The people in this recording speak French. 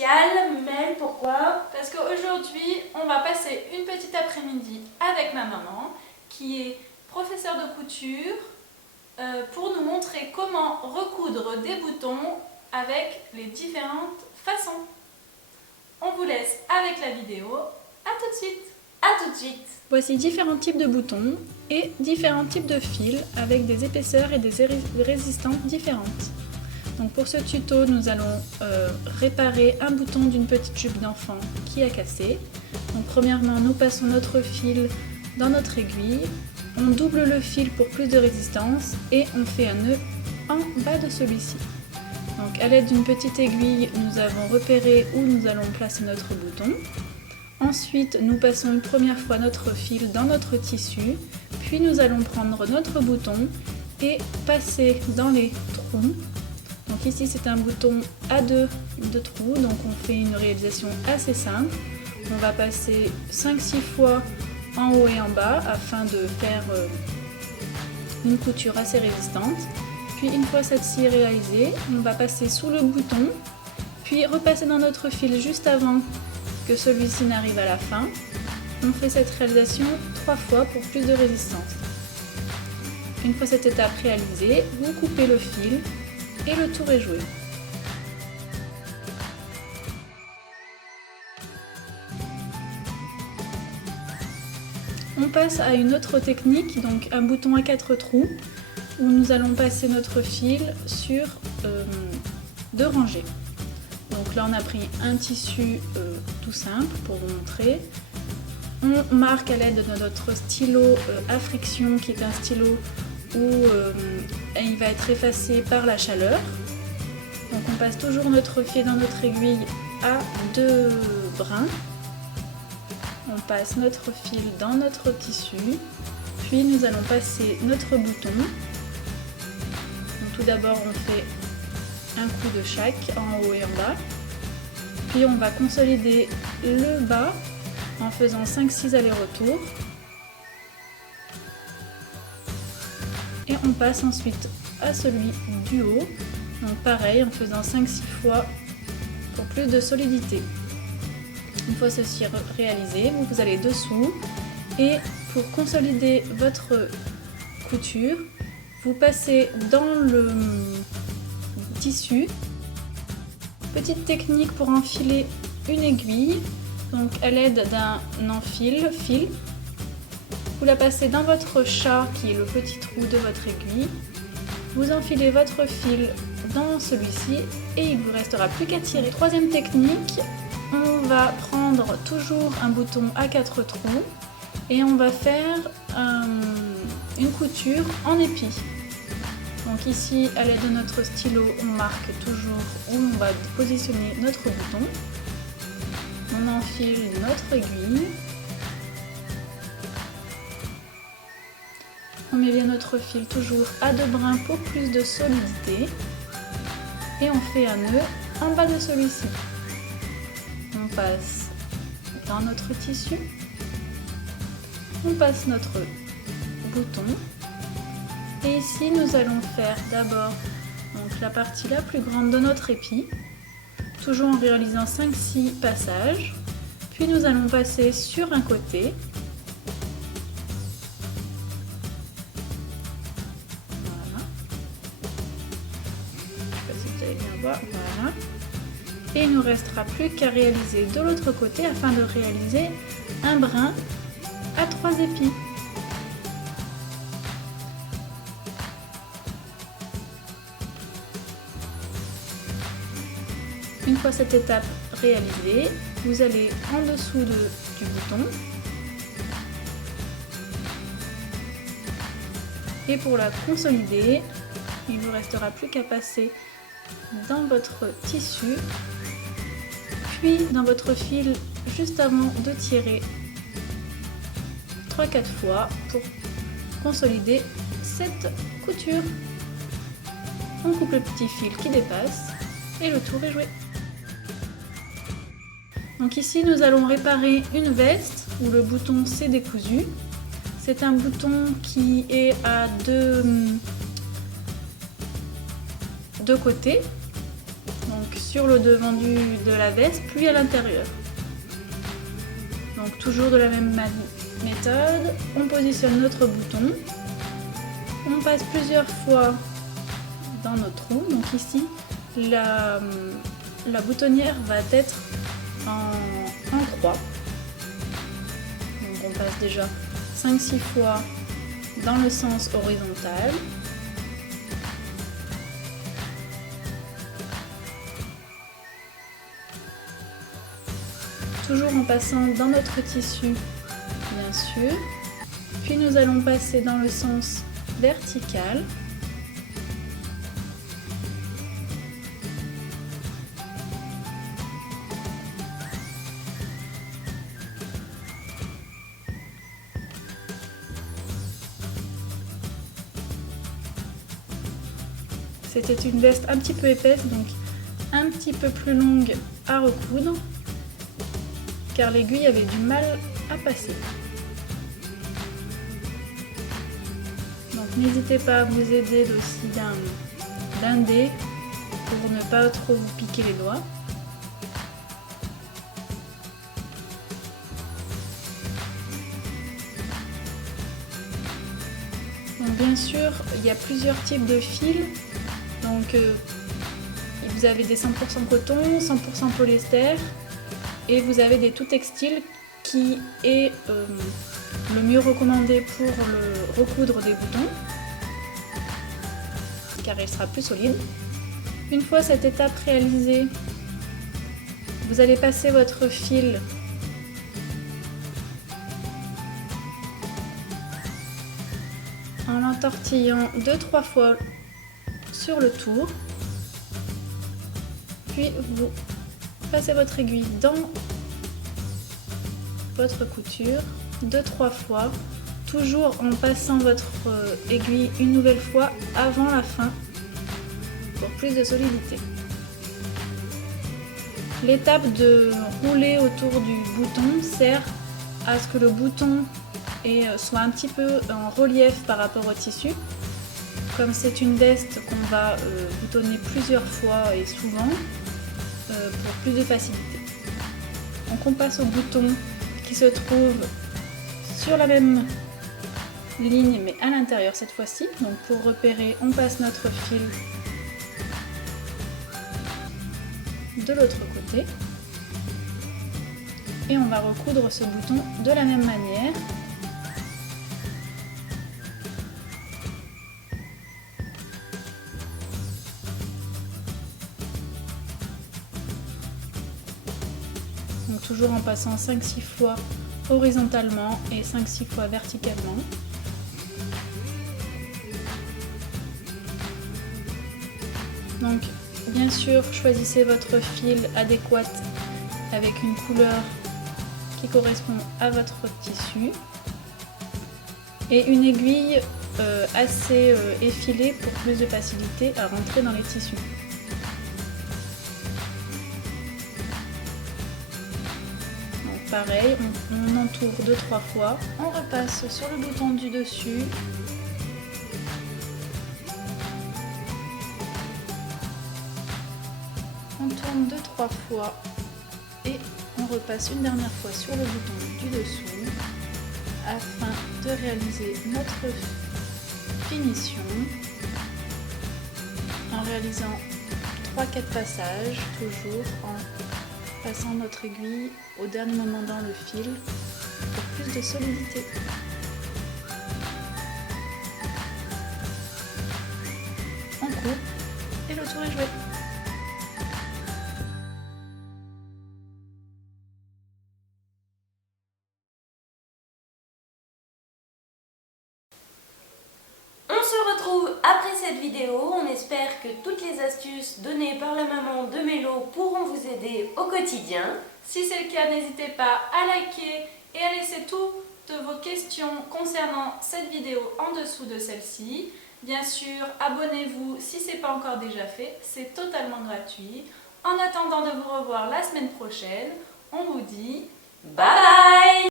spécial, mais pourquoi? Parce qu'aujourd'hui, on va passer une petite après-midi avec ma maman, qui est professeure de couture, pour nous montrer comment recoudre des boutons avec les différentes façons. On vous laisse avec la vidéo. À tout de suite! À tout de suite! Voici différents types de boutons et différents types de fils avec des épaisseurs et des résistances différentes. Donc pour ce tuto, nous allons réparer un bouton d'une petite jupe d'enfant qui a cassé. Donc premièrement, nous passons notre fil dans notre aiguille, on double le fil pour plus de résistance et on fait un nœud en bas de celui-ci. Donc à l'aide d'une petite aiguille, nous avons repéré où nous allons placer notre bouton. Ensuite, nous passons une première fois notre fil dans notre tissu, puis nous allons prendre notre bouton et passer dans les trous. Donc ici c'est un bouton à deux trous, donc on fait une réalisation assez simple. On va passer 5-6 fois en haut et en bas afin de faire une couture assez résistante. Puis une fois celle-ci réalisée, on va passer sous le bouton, puis repasser dans notre fil juste avant que celui-ci n'arrive à la fin. On fait cette réalisation 3 fois pour plus de résistance. Une fois cette étape réalisée, vous coupez le fil et le tour est joué. On passe à une autre technique, donc un bouton à 4 trous, où nous allons passer notre fil sur 2 rangées. Donc là on a pris un tissu tout simple pour vous montrer. On marque à l'aide de notre stylo à friction, qui est un stylo où il va être effacé par la chaleur. Donc on passe toujours notre fil dans notre aiguille à 2 brins. On passe notre fil dans notre tissu, puis nous allons passer notre bouton. Donc tout d'abord on fait un coup de chaque en haut et en bas, puis on va consolider le bas en faisant 5-6 allers-retours et on passe ensuite à celui du haut, donc pareil en faisant 5-6 fois pour plus de solidité. Une fois ceci réalisé, vous allez dessous et pour consolider votre couture, vous passez dans le tissu. Petite technique pour enfiler une aiguille, donc à l'aide d'un enfil, vous la passez dans votre chat qui est le petit trou de votre aiguille, vous enfilez votre fil dans celui-ci et il ne vous restera plus qu'à tirer. Troisième technique, on va prendre toujours un bouton à 4 trous et on va faire une couture en épi. Donc ici, à l'aide de notre stylo, on marque toujours où on va positionner notre bouton. On enfile notre aiguille. On met bien notre fil toujours à 2 brins pour plus de solidité. Et on fait un nœud en bas de celui-ci. On passe dans notre tissu. On passe notre bouton. Et ici, nous allons faire d'abord la partie la plus grande de notre épi, toujours en réalisant 5-6 passages. Puis nous allons passer sur un côté. Voilà. Je ne sais pas si vous allez bien voir. Voilà. Et il ne nous restera plus qu'à réaliser de l'autre côté afin de réaliser un brin à 3 épis. Une fois cette étape réalisée, vous allez en dessous du bouton et pour la consolider, il ne vous restera plus qu'à passer dans votre tissu, puis dans votre fil juste avant de tirer 3-4 fois pour consolider cette couture. On coupe le petit fil qui dépasse et le tour est joué. Donc ici nous allons réparer une veste où le bouton s'est décousu. C'est un bouton qui est à deux côtés. Donc donc sur le devant de la veste, puis à l'intérieur. Donc toujours de la même méthode, on positionne notre bouton, on passe plusieurs fois dans notre trou. Donc ici, la boutonnière va être en croix. Donc on passe déjà 5-6 fois dans le sens horizontal. Toujours en passant dans notre tissu, bien sûr. Puis nous allons passer dans le sens vertical. C'était une veste un petit peu épaisse, donc un petit peu plus longue à recoudre, car l'aiguille avait du mal à passer. Donc n'hésitez pas à vous aider aussi d'un dé pour ne pas trop vous piquer les doigts. Donc bien sûr, il y a plusieurs types de fils. Donc vous avez des 100% coton, 100% polyester et vous avez des tout textiles qui est le mieux recommandé pour le recoudre des boutons car il sera plus solide. Une fois cette étape réalisée, vous allez passer votre fil en l'entortillant 2-3 fois sur le tour, puis vous passez votre aiguille dans votre couture 2-3 fois, toujours en passant votre aiguille une nouvelle fois avant la fin pour plus de solidité. L'étape de rouler autour du bouton sert à ce que le bouton soit un petit peu en relief par rapport au tissu. Comme c'est une veste qu'on va boutonner plusieurs fois et souvent, pour plus de facilité. Donc on passe au bouton qui se trouve sur la même ligne mais à l'intérieur cette fois-ci. Donc pour repérer, on passe notre fil de l'autre côté et on va recoudre ce bouton de la même manière. Donc toujours en passant 5-6 fois horizontalement et 5-6 fois verticalement. Donc bien sûr, choisissez votre fil adéquat avec une couleur qui correspond à votre tissu et une aiguille assez effilée pour plus de facilité à rentrer dans les tissus. Pareil, on entoure 2-3 fois, on repasse sur le bouton du dessus, on tourne 2-3 fois et on repasse une dernière fois sur le bouton du dessous afin de réaliser notre finition en réalisant 3-4 passages, toujours en passant notre aiguille au dernier moment dans le fil pour plus de solidité. On coupe et le tour est joué. On se retrouve après cette vidéo. On espère que toutes les astuces données par la maman de Mélo pourront vous aider au quotidien. Si c'est le cas, n'hésitez pas à liker et à laisser toutes vos questions concernant cette vidéo en dessous de celle-ci. Bien sûr, abonnez-vous si ce n'est pas encore déjà fait, c'est totalement gratuit. En attendant de vous revoir la semaine prochaine, on vous dit bye bye!